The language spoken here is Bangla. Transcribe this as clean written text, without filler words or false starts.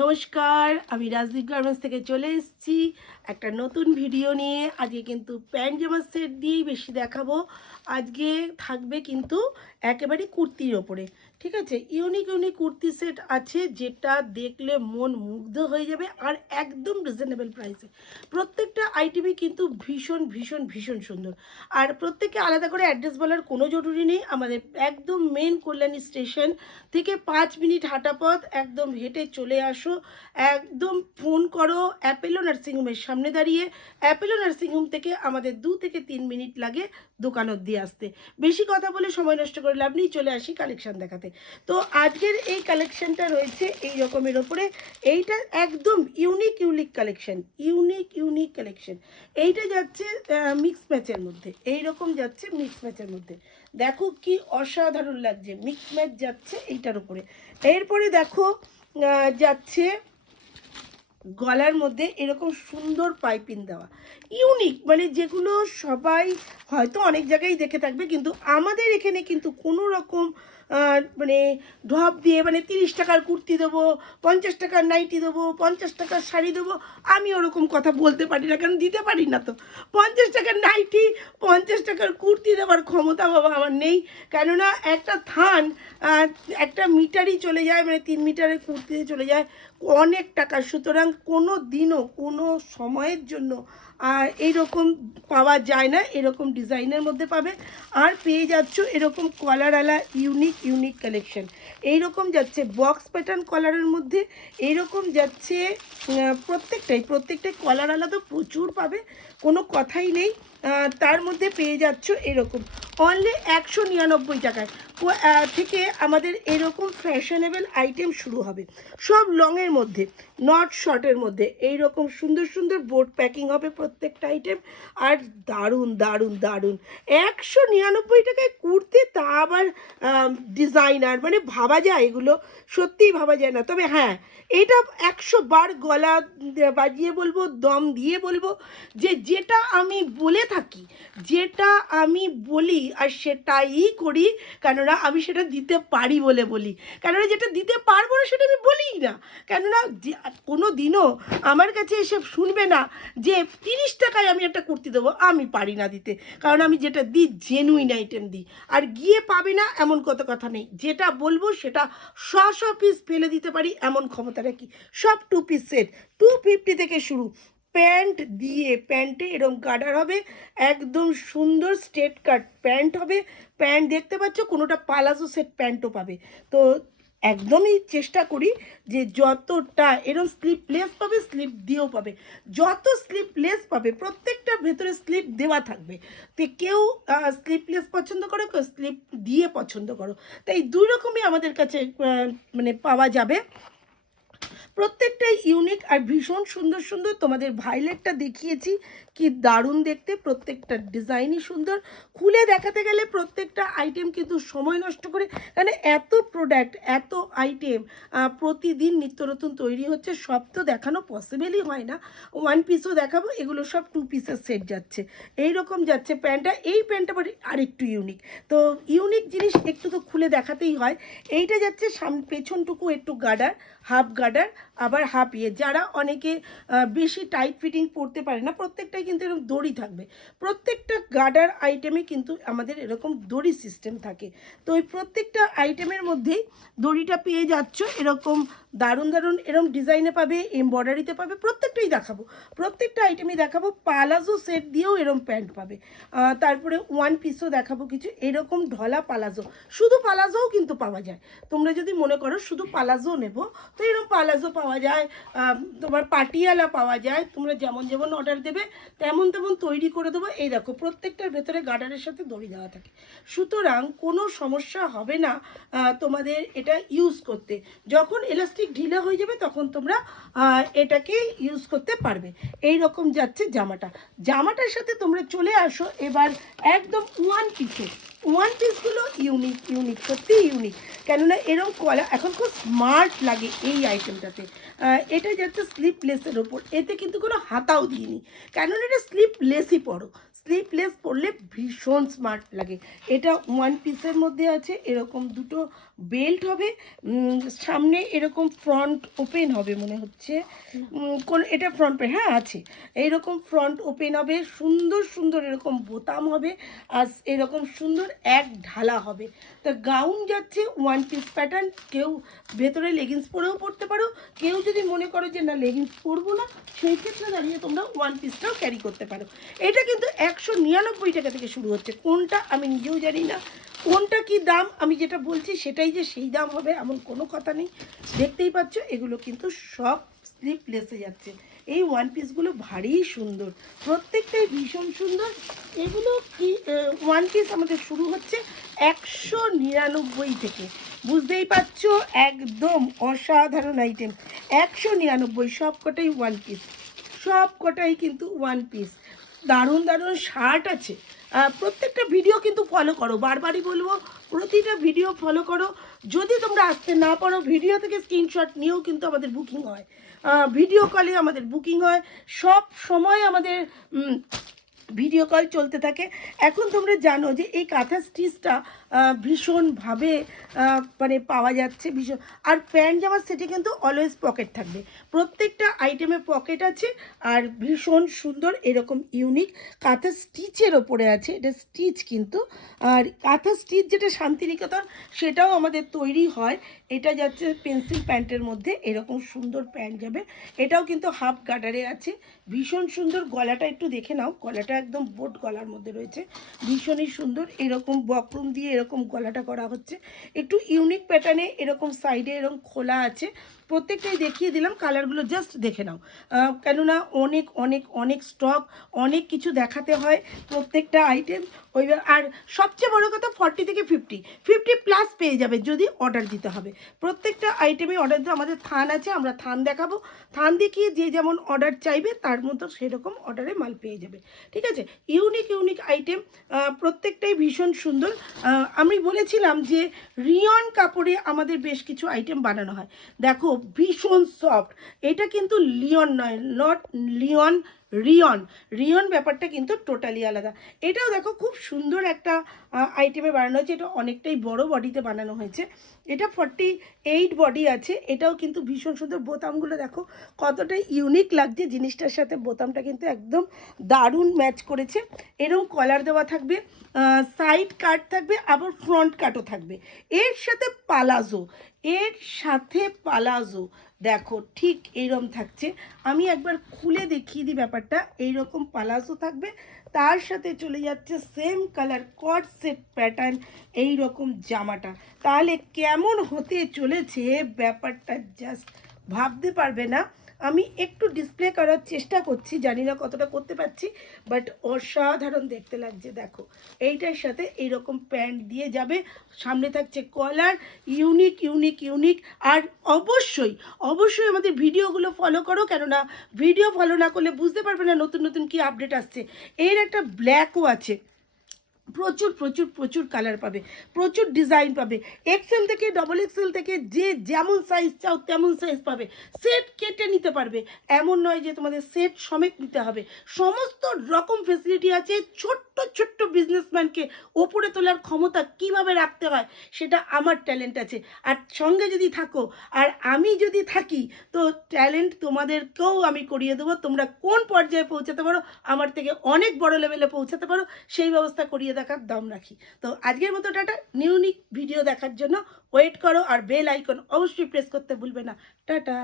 নমস্কার, আমি রাজদীপ গার্মেন্টস থেকে চলে এসেছি একটা নতুন ভিডিও নিয়ে। আজকে কিন্তু প্যান্ট জামার সেট দিয়েই বেশি দেখাবো। আজকে থাকবে কিন্তু একেবারে কুর্তির ওপরে, ঠিক আছে। ইউনিক ইউনিক কুর্তি সেট আছে যেটা দেখলে মন মুগ্ধ হয়ে যাবে, আর একদম রিজনেবল প্রাইসে। প্রত্যেকটা আইটেমই কিন্তু ভীষণ ভীষণ ভীষণ সুন্দর। আর প্রত্যেককে আলাদা করে অ্যাড্রেস বলার কোনো জরুরি নেই। আমাদের একদম মেন কল্যাণী স্টেশন থেকে 5 মিনিট হাঁটা পথ, একদম হেঁটে চলে আসো। একদম ফোন করো, অ্যাপেলো নার্সিংহোমের সামনে দাঁড়িয়ে। অ্যাপেলো নার্সিংহোম থেকে আমাদের 2 থেকে 3 মিনিট লাগে দোকান অবধি আসতে। বেশি কথা বলে সময় নষ্ট করে লাভ নেই, চলে আসি কালেকশান দেখাতে। তো আজকের এই কালেকশানটা রয়েছে এই রকমের ওপরে। এইটা একদম unique unique collection, unique unique collection. এইটা যাচ্ছে মিক্স ম্যাচের মধ্যে, এই রকম যাচ্ছে মিক্স ম্যাচের মধ্যে। দেখো কি অসাধারণ লাগছে, মিক্স ম্যাচ যাচ্ছে এইটার উপরে। এরপরে দেখো যাচ্ছে গলার মধ্যে এরকম সুন্দর পাইপিং দেওয়া, ইউনিক, মানে যেগুলো সবাই হয়তো অনেক জায়গায় দেখে থাকবে, কিন্তু আমাদের এখানে কিন্তু কোনো রকম মানে ঢপ দিয়ে, মানে 30 টাকার কুর্তি দেবো, 50 টাকার নাইটি দেবো, 50 টাকার শাড়ি দেবো, আমি ওরকম কথা বলতে পারি না, কারণ দিতে পারি না। তো 50 টাকার নাইটি, 50 টাকার কুর্তি দেওয়ার ক্ষমতা বাবা আমার নেই। কেননা একটা থান একটা মিটারই চলে যায়, মানে 3 মিটারের কুর্তিতে চলে যায় অনেক টাকা। সুতরাং কোনো দিনও কোনো সময়ের জন্য এইরকম পাওয়া যায় না, এরকম ডিজাইনের মধ্যে পাবে। আর পেয়ে যাচ্ছ এরকম কলারওয়ালা ইউনিক ইউনিক কালেকশন। এইরকম যাচ্ছে বক্স প্যাটার্ন কলারের মধ্যে, এইরকম যাচ্ছে প্রত্যেকটাই কলারওয়ালা তো প্রচুর পাবে, কোনো কথাই নেই। তার মধ্যে পেয়ে যাচ্ছ এরকম অনলি 199 টাকায় থেকে আমাদের এরকম ফ্যাশনেবল আইটেম শুরু হবে। সব লংয়ের মধ্যে, নট শর্টের মধ্যে, এই রকম সুন্দর সুন্দর বোর্ড প্যাকিং হবে প্রত্যেকটা আইটেম। আর দারুণ দারুণ দারুণ 199 টাকায় কুর্তি, তা আবার ডিজাইনার, মানে ভাবা যায়, এগুলো সত্যিই ভাবা যায় না। তবে হ্যাঁ, এটা 100 বার গলা বাজিয়ে বলবো, দম দিয়ে বলবো, যে যেটা আমি বলে থাকি, যেটা আমি বলি আর সেটাই করি, কেননা আমি সেটা দিতে পারি বলে বলি। কেননা যেটা দিতে পারবো না সেটা আমি বলিই না। কেননা কোনো দিনও আমার কাছে এসে শুনবে না যে 30 টাকায় আমি একটা কুর্তি দেবো, আমি পারি না দিতে। কারণ আমি যেটা দিই জেনুইন আইটেম দিই। আর গিয়ে পাবে না এমন কথা নেই, যেটা বলবো সেটা 100 পিস ফেলে দিতে পারি এমন ক্ষমতা রাখি। সব 2 পিস সেট 250 থেকে শুরু। প্যান্ট দিয়ে, প্যান্টে এরকম গার্ডার হবে, একদম সুন্দর স্ট্রেট কাট প্যান্ট হবে। প্যান্ট দেখতে পাচ্ছ, কোনোটা পালাজো সেট প্যান্টও পাবে। তো একদমই চেষ্টা করি যে যতটা এরকম স্লিপলেস পাবে, স্লিপ দিয়েও পাবে। যত স্লিপলেস পাবে প্রত্যেকটার ভেতরে স্লিপ দেওয়া থাকবে। তো কেউ স্লিপলেস পছন্দ করো, কেউ স্লিপ দিয়ে পছন্দ করো। তাই দুই রকমই আমাদের কাছে মানে পাওয়া যাবে। প্রত্যেকটাই ইউনিক আর ভীষণ সুন্দর সুন্দর। তোমাদের ভাইলেটটা দেখিয়েছি, কি দারুণ দেখতে, প্রত্যেকটা ডিজাইনই সুন্দর। খুলে দেখাতে গেলে প্রত্যেকটা আইটেম কিন্তু সময় নষ্ট করে, কারণ এত প্রোডাক্ট, এত আইটেম প্রতিদিন নিত্য নতুন তৈরি হচ্ছে, সব তো দেখানো পসিবলই হয় না। 1 পিসও দেখাবো, এগুলো সব 2 পিসের সেট যাচ্ছে। এই রকম যাচ্ছে প্যান্টটা। এই প্যান্টটা আরেকটু ইউনিক। তো ইউনিক জিনিস একটু তো খুলে দেখাতেই হয়। এইটা যাচ্ছে পেছনটুকু একটু গার্ডার, হাফ গার্ডার, আবার হাফ ইয়ে। যারা অনেকে বেশি টাইট ফিটিং পরতে পারে না, প্রত্যেকটাই কিন্তু এরকম দড়ি থাকবে। প্রত্যেকটা গার্ডার আইটেমে কিন্তু আমাদের এরকম দড়ি সিস্টেম থাকে। তো ওই প্রত্যেকটা আইটেমের মধ্যেই দড়িটা পেয়ে যাচ্ছ এরকম দারুণ দারুণ, এরকম ডিজাইনে পাবে, এমব্রয়ডারিতে পাবে। প্রত্যেকটাই দেখাবো, প্রত্যেকটা আইটেমই দেখাবো। পালাজো সেট দিয়েও এরকম প্যান্ট পাবে। তারপরে 1 পিসও দেখাবো কিছু, এরকম ঢলা পালাজো। শুধু পালাজোও কিন্তু পাওয়া যায়। তোমরা যদি মনে করো শুধু পালাজো নেবো, তো এরকম পালাজো পাওয়া যায়, তোমার পাটিয়ালা পাওয়া যায়। তোমরা যেমন যেমন অর্ডার দেবে তেমন তেমন তৈরি করে দেবো। এই দেখো প্রত্যেকটার ভেতরে গার্ডারের সাথে দড়ি দেওয়া থাকে। সুতরাং কোনো সমস্যা হবে না তোমাদের এটা ইউজ করতে। যখন এলাস্টিক ঢিলা হয়ে যাবে তখন তোমরা এটাকে ইউজ করতে পারবে। এই রকম যাচ্ছে জামাটা। জামাটার সাথে তোমরা চলে আসো এবার একদম 1 পিসে। 1 পিসগুলো ইউনিক ইউনিক, সত্যি ইউনিক। কেননা এরকম কলা এখন খুব স্মার্ট লাগে এই আইটেমটাতে। এটা যাচ্ছে স্লিপলেসের ওপর, এতে কিন্তু কোনো হাতাও দিইনি, কেননা এটা স্লিপলেসই পরো। স্লিপলেস পরলে ভীষণ স্মার্ট লাগে। এটা 1 পিসের মধ্যে আছে, এরকম দুটো বেল্ট হবে, সামনে এরকম ফ্রন্ট ওপেন হবে মনে হচ্ছে, কোন এটা ফ্রন্ট পে হ্যাঁ আছে, এইরকম ফ্রন্ট ওপেন হবে, সুন্দর সুন্দর এরকম বোতাম হবে, আর এরকম সুন্দর এক ঢালা হবে। তা গাউন যাচ্ছে ওয়ান পিস প্যাটার্ন, কেউ ভেতরে লেগিংস পরেও পরতে পারো, কেউ যদি মনে করো যে না লেগিংস পরবো না, সেই ক্ষেত্রে দাঁড়িয়ে তোমরা ওয়ান পিসটাও ক্যারি করতে পারো। এটা কিন্তু 199 টাকা থেকে শুরু হচ্ছে, কোনটা আমি নিজেও জানি না কোনটা কি দাম, আমি যেটা বলছি সেটাই যে সেই দাম হবে এমন কোনো কথা নেই। দেখতেই পাচ্ছ এগুলো কিন্তু সব স্লিপলেসে যাচ্ছে। এই ওয়ান পিসগুলো ভারী সুন্দর, প্রত্যেকটাই ভীষণ সুন্দর। এগুলো কি ওয়ান পিস আমাদের শুরু হচ্ছে 199 থেকে, বুঝতেই পারছো একদম অসাধারণ আইটেম। 199 সব কটাই ওয়ান পিস, সব কটাই কিন্তু ওয়ান পিস। দারুণ দারুণ শার্ট আছে। প্রত্যেকটা ভিডিও কিন্তু ফলো করো, বারবারই বলবো প্রতিটা ভিডিও ফলো করো। যদি তোমরা আসতে না পারো ভিডিও থেকে স্ক্রিনশট নিয়েও কিন্তু আমাদের বুকিং হয়, ভিডিও কলে আমাদের বুকিং হয়, সব সময় আমাদের ভিডিও কল চলতে থাকে। এখন তোমরা জানো যে এই কাঁথা স্টিচটা ভীষণভাবে মানে পাওয়া যাচ্ছে ভীষণ। আর প্যান্ট জামার সেটে কিন্তু অলওয়েজ পকেট থাকবে, প্রত্যেকটা আইটেমে পকেট আছে, আর ভীষণ সুন্দর এরকম ইউনিক কাঁথা স্টিচের ওপরে আছে, এটা স্টিচ কিন্তু। আর কাঁথা স্টিচ যেটা শান্তিনিকেতন সেটাও আমাদের তৈরি হয়। এটা যাচ্ছে পেন্সিল প্যান্টের মধ্যে, এরকম সুন্দর প্যান্ট যাবে, এটাও কিন্তু হাফ গার্ডারে আছে, ভীষণ সুন্দর। গলাটা একটু দেখে নাও, গলাটা একদম বোট গলার মধ্যে রয়েছে, ভীষণই সুন্দর। এরকম বক্রম দিয়ে এরকম গলাটা করা হচ্ছে, একটু ইউনিক প্যাটার্নে, এরকম সাইডে এরকম খোলা আছে। প্রত্যেকটাই দেখিয়ে দিলাম, কালারগুলো জাস্ট দেখে নাও, কেননা অনেক অনেক অনেক স্টক, অনেক কিছু দেখাতে হয় প্রত্যেকটা আইটেম। ওই আর সবচেয়ে বড় কথা 40 থেকে 50 প্লাস পেয়ে যাবে যদি অর্ডার দিতে হবে। প্রত্যেকটা আইটেমে অর্ডার দিতে, আমাদের থান আছে, আমরা থান দেখাবো, থান দেখিয়ে যে যেমন অর্ডার চাইবে তার মতো সেরকম অর্ডারে মাল পেয়ে যাবে। ঠিক আছে, ইউনিক ইউনিক আইটেম, প্রত্যেকটাই ভীষণ সুন্দর। আমি বলেছিলাম যে রিয়ন কাপড়ে আমাদের বেশ কিছু আইটেম বানানো হয়, দেখো ভীষণ সফট। এটা কিন্তু লিওন নয়, নট লিওন, রিয়ন। রিয়ন ব্যাপারটা কিন্তু টোটালি আলাদা। এটাও দেখো খুব সুন্দর একটা আইটেমে বানানো হয়েছে, এটা অনেকটাই বড় বডিতে বানানো হয়েছে, এটা 48 বডি আছে। এটাও কিন্তু ভীষণ সুন্দর, বোতামগুলো দেখো কতটা ইউনিক লাগছে জিনিসটার সাথে, বোতামটা কিন্তু একদম দারুণ ম্যাচ করেছে। এরকম কলার দেওয়া থাকবে, সাইড কাট থাকবে, আবার ফ্রন্ট কাটও থাকবে, এর সাথে পালাজো, এর সাথে পালাজো দেখো ঠিক এইরকম থাকছে। আমি একবার খুলে দেখিয়ে দিই ব্যাপারটা, এইরকম পালাজো থাকবে, তার সাথে চলে যাচ্ছে সেম কালার কট সেট প্যাটার্ন এই রকম জামাটা। তাহলে কেমন হতে চলেছে ব্যাপারটা জাস্ট ভাবতে পারবে না। আমি একটু ডিসপ্লে করার চেষ্টা করছি, জানি না কতটা করতে পারছি, বাট অসাধারণ দেখতে লাগছে। দেখো এইটার সাথে এইরকম প্যান্ট দিয়ে যাবে, সামনে থাকছে কলার, ইউনিক ইউনিক ইউনিক। আর অবশ্যই অবশ্যই আমাদের ভিডিওগুলো ফলো করো, কেননা ভিডিও ফলো না করলে বুঝতে পারবে না নতুন নতুন কী আপডেট আসছে। এর একটা ব্ল্যাকও আছে, প্রচুর প্রচুর প্রচুর কালার পাবে, প্রচুর ডিজাইন পাবে, এক্সেল থেকে ডবল এক্সেল থেকে যে যেমন সাইজ চাও তেমন সাইজ পাবে, সেট কেটে নিতে পারবে, এমন নয় যে তোমাদের সেট সমেত নিতে হবে, সমস্ত রকম ফেসিলিটি আছে। ছোট্ট ছোট্ট বিজনেসম্যানকে ওপরে তোলার ক্ষমতা কিভাবে রাখতে হয় সেটা আমার ট্যালেন্ট আছে, আর সঙ্গে যদি থাকো আর আমি যদি থাকি তো ট্যালেন্ট তোমাদেরকেও আমি করিয়ে দেবো। তোমরা কোন পর্যায়ে পৌঁছাতে পারো, আমার থেকে অনেক বড় লেভেলে পৌঁছাতে পারো, সেই ব্যবস্থা করিয়ে দেখার দম রাখি। তো আজকের মতো টাটা, নিউনিক ভিডিও দেখার জন্য ওয়েট করো, আর বেল আইকন অবশ্যই প্রেস করতে ভুলবে না। টাটা।